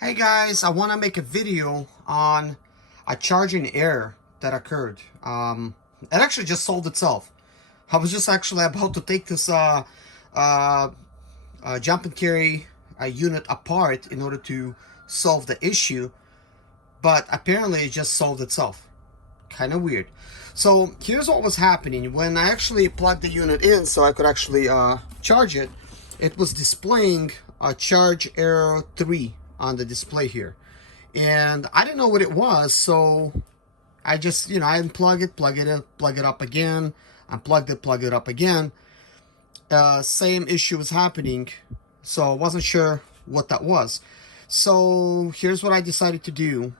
Hey guys, I want to make a video on a charging error that occurred. It actually just solved itself. I was just actually about to take this uh, jump and carry unit apart in order to solve the issue, but apparently it just solved itself. Kind of weird. So here's what was happening. When I actually plugged the unit in so I could actually charge it, it was displaying a charge error 3 on the display here. And I didn't know what it was, so I just, I unplug it, plug it in, plug it up again, unplugged it, plug it up again. Same issue was happening, so I wasn't sure what that was. So here's what I decided to do.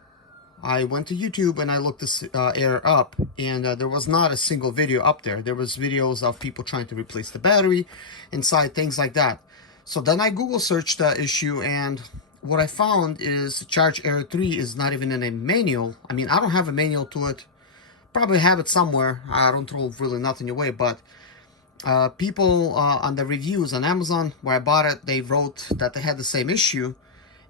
I went to YouTube and I looked this error up, and there was not a single video up there. There was videos of people trying to replace the battery inside, things like that. So then I Google searched the issue, and what I found is charge error 3 is not even in a manual. I mean, I don't have a manual to it. Probably have it somewhere. I don't throw really nothing away, but people on the reviews on Amazon where I bought it, they wrote that they had the same issue.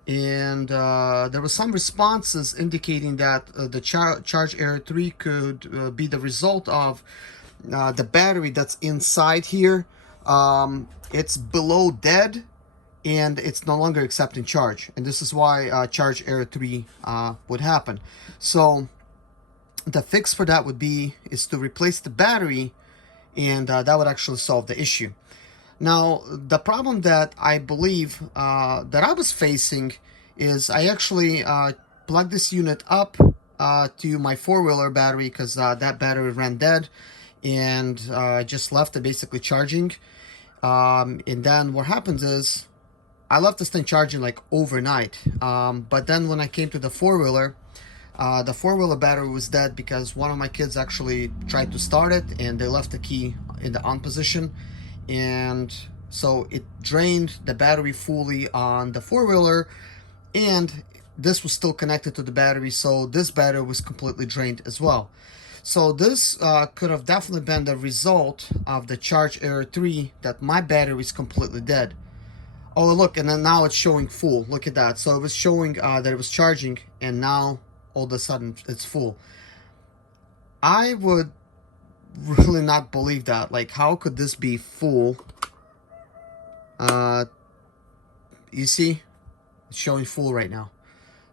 And there were some responses indicating that the charge error 3 could be the result of the battery that's inside here. It's below dead and it's no longer accepting charge, and this is why charge error 3 would happen. So the fix for that would be to replace the battery, and that would actually solve the issue. Now, the problem that I believe that I was facing is I actually plugged this unit up to my four-wheeler battery, because that battery ran dead, and I just left it basically charging. And then what happens is I left this thing charging like overnight. But then when I came to the four-wheeler battery was dead because one of my kids actually tried to start it and they left the key in the on position. And so it drained the battery fully on the four-wheeler, and this was still connected to the battery, so this battery was completely drained as well. So this could have definitely been the result of the charge error 3, that my battery is completely dead. Oh look, and then now it's showing full. Look at that. So it was showing that it was charging, and now all of a sudden it's full. I would really not believe that. Like, how could this be full? You see, it's showing full right now.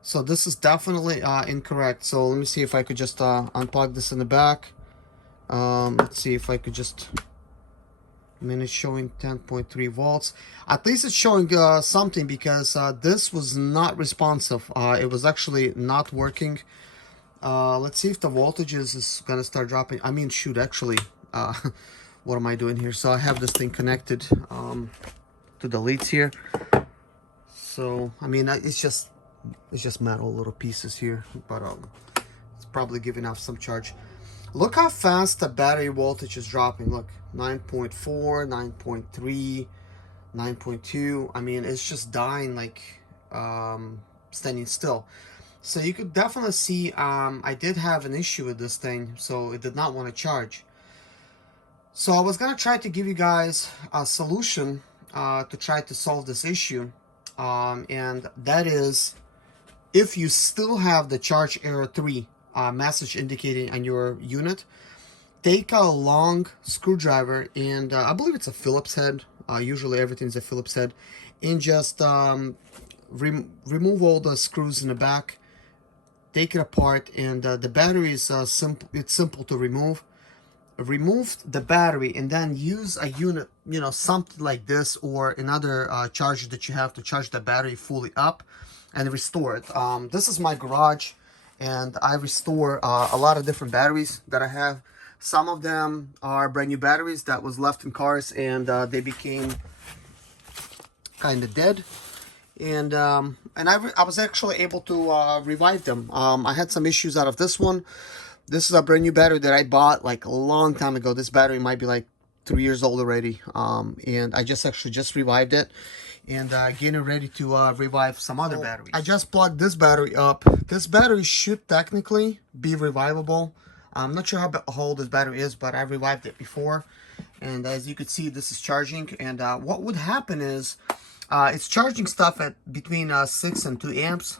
So this is definitely incorrect. So let me see if I could just unplug this in the back. Let's see if I could just, I mean, it's showing 10.3 volts. At least it's showing something, because this was not responsive. It was actually not working. Let's see if the voltage is gonna start dropping. I mean, shoot, actually, what am I doing here? So I have this thing connected to the leads here. So I mean, it's just metal little pieces here, but it's probably giving off some charge. Look how fast the battery voltage is dropping. Look, 9.4, 9.3, 9.2. I mean, it's just dying, like standing still. So you could definitely see I did have an issue with this thing, so it did not want to charge. So I was gonna try to give you guys a solution to try to solve this issue, and that is, if you still have the charge error 3 message indicating on your unit, take a long screwdriver, and I believe it's a Phillips head. Usually everything's a Phillips head, and just remove all the screws in the back. Take it apart, and the battery is simple. It's simple to remove. Remove the battery, and then use a unit, something like this, or another charger that you have to charge the battery fully up, and restore it. This is my garage, and I restore a lot of different batteries that I have. Some of them are brand new batteries that was left in cars, and they became kind of dead. And I was actually able to revive them. I had some issues out of this one. This is a brand new battery that I bought like a long time ago. This battery might be like 3 years old already. And I just revived it, and getting ready to revive some other batteries. I just plugged this battery up. This battery should technically be revivable. I'm not sure how old this battery is, but I revived it before. And as you can see, this is charging. And what would happen is, It's charging stuff at between 6 and 2 amps.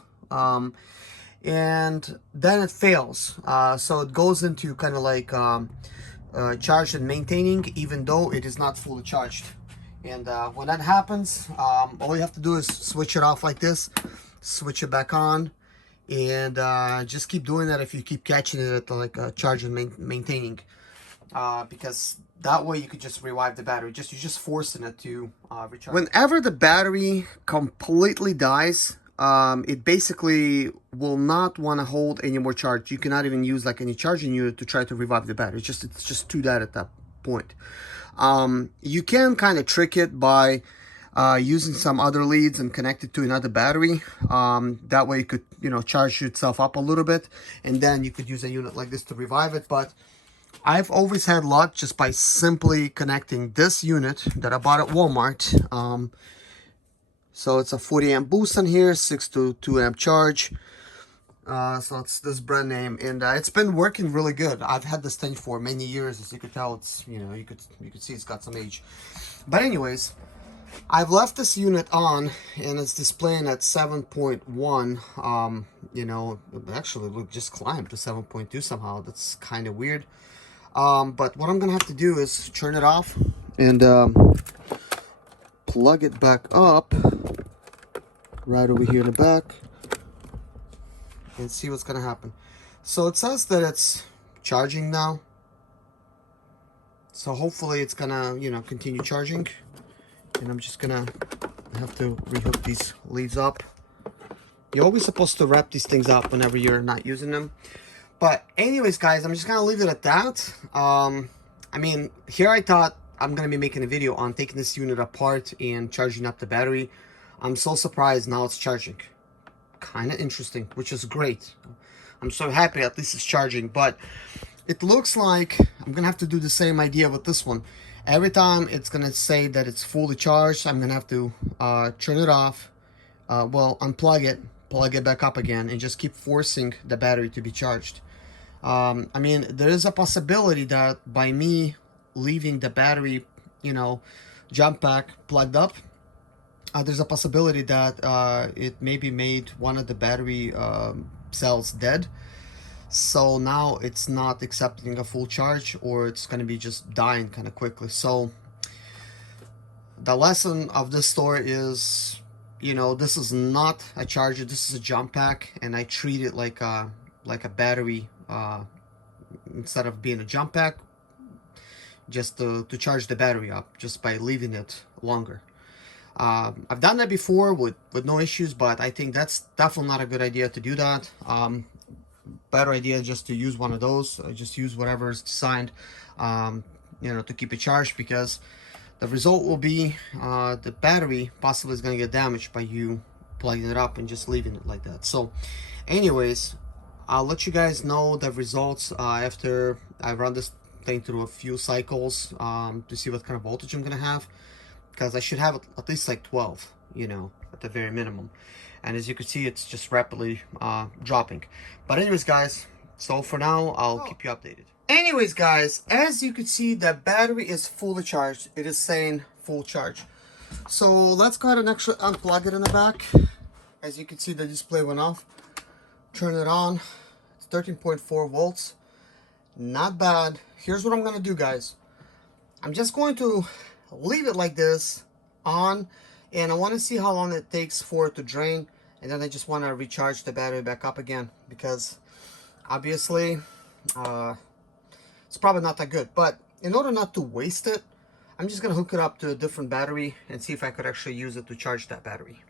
And then it fails. So it goes into kind of like charged and maintaining, even though it is not fully charged. And when that happens, all you have to do is switch it off like this, switch it back on, and just keep doing that if you keep catching it at like charge and maintaining, because that way you could just revive the battery. You're just forcing it to recharge. Whenever the battery completely dies, it basically will not want to hold any more charge. You cannot even use like any charging unit to try to revive the battery. It's just too dead at that point. You can kind of trick it by using some other leads and connect it to another battery. That way it could, you know, charge itself up a little bit, and then you could use a unit like this to revive it. But I've always had luck just by simply connecting this unit that I bought at Walmart. So it's a 40 amp boost on here, 6 to 2 amp charge. So it's this brand name, and it's been working really good. I've had this thing for many years. As you could tell, it's, you know, you could see it's got some age. But anyways, I've left this unit on, and it's displaying at 7.1. You know, actually we just climbed to 7.2 somehow. That's kind of weird. But what I'm gonna have to do is turn it off and plug it back up right over here in the back and see what's gonna happen. So it says that it's charging now, so hopefully it's gonna, you know, continue charging. And I'm just gonna have to rehook these leads up. You're always supposed to wrap these things up whenever you're not using them. But anyways, guys, I'm just gonna leave it at that. I mean, here I thought I'm gonna be making a video on taking this unit apart and charging up the battery. I'm so surprised now it's charging. Kind of interesting, which is great. I'm so happy at least it's charging. But it looks like I'm gonna have to do the same idea with this one. Every time it's gonna say that it's fully charged, I'm gonna have to turn it off, well, unplug it, plug it back up again, and just keep forcing the battery to be charged. I mean, there is a possibility that by me leaving the battery, you know, jump pack plugged up, there's a possibility that it maybe made one of the battery cells dead. So now it's not accepting a full charge, or it's going to be just dying kind of quickly. So the lesson of this story is, you know, this is not a charger, this is a jump pack, and I treat it like a battery instead of being a jump pack, just to charge the battery up just by leaving it longer. I've done that before with no issues, but I think that's definitely not a good idea to do that. Better idea just to use one of those, just use whatever is designed, you know, to keep it charged, because the result will be the battery possibly is going to get damaged by you plugging it up and just leaving it like that. So anyways, I'll let you guys know the results after I run this thing through a few cycles to see what kind of voltage I'm gonna have, because I should have at least like 12, you know, at the very minimum. And as you can see, it's just rapidly dropping. But anyways, guys, so for now, I'll keep you updated. Anyways, guys, as you can see, the battery is fully charged. It is saying full charge. So let's go ahead and actually unplug it in the back. As you can see, the display went off. Turn it on. It's 13.4 volts. Not bad. Here's what I'm going to do, guys. I'm just going to leave it like this on, and I want to see how long it takes for it to drain, and then I just want to recharge the battery back up again, because obviously it's probably not that good. But in order not to waste it, I'm just gonna hook it up to a different battery and see if I could actually use it to charge that battery.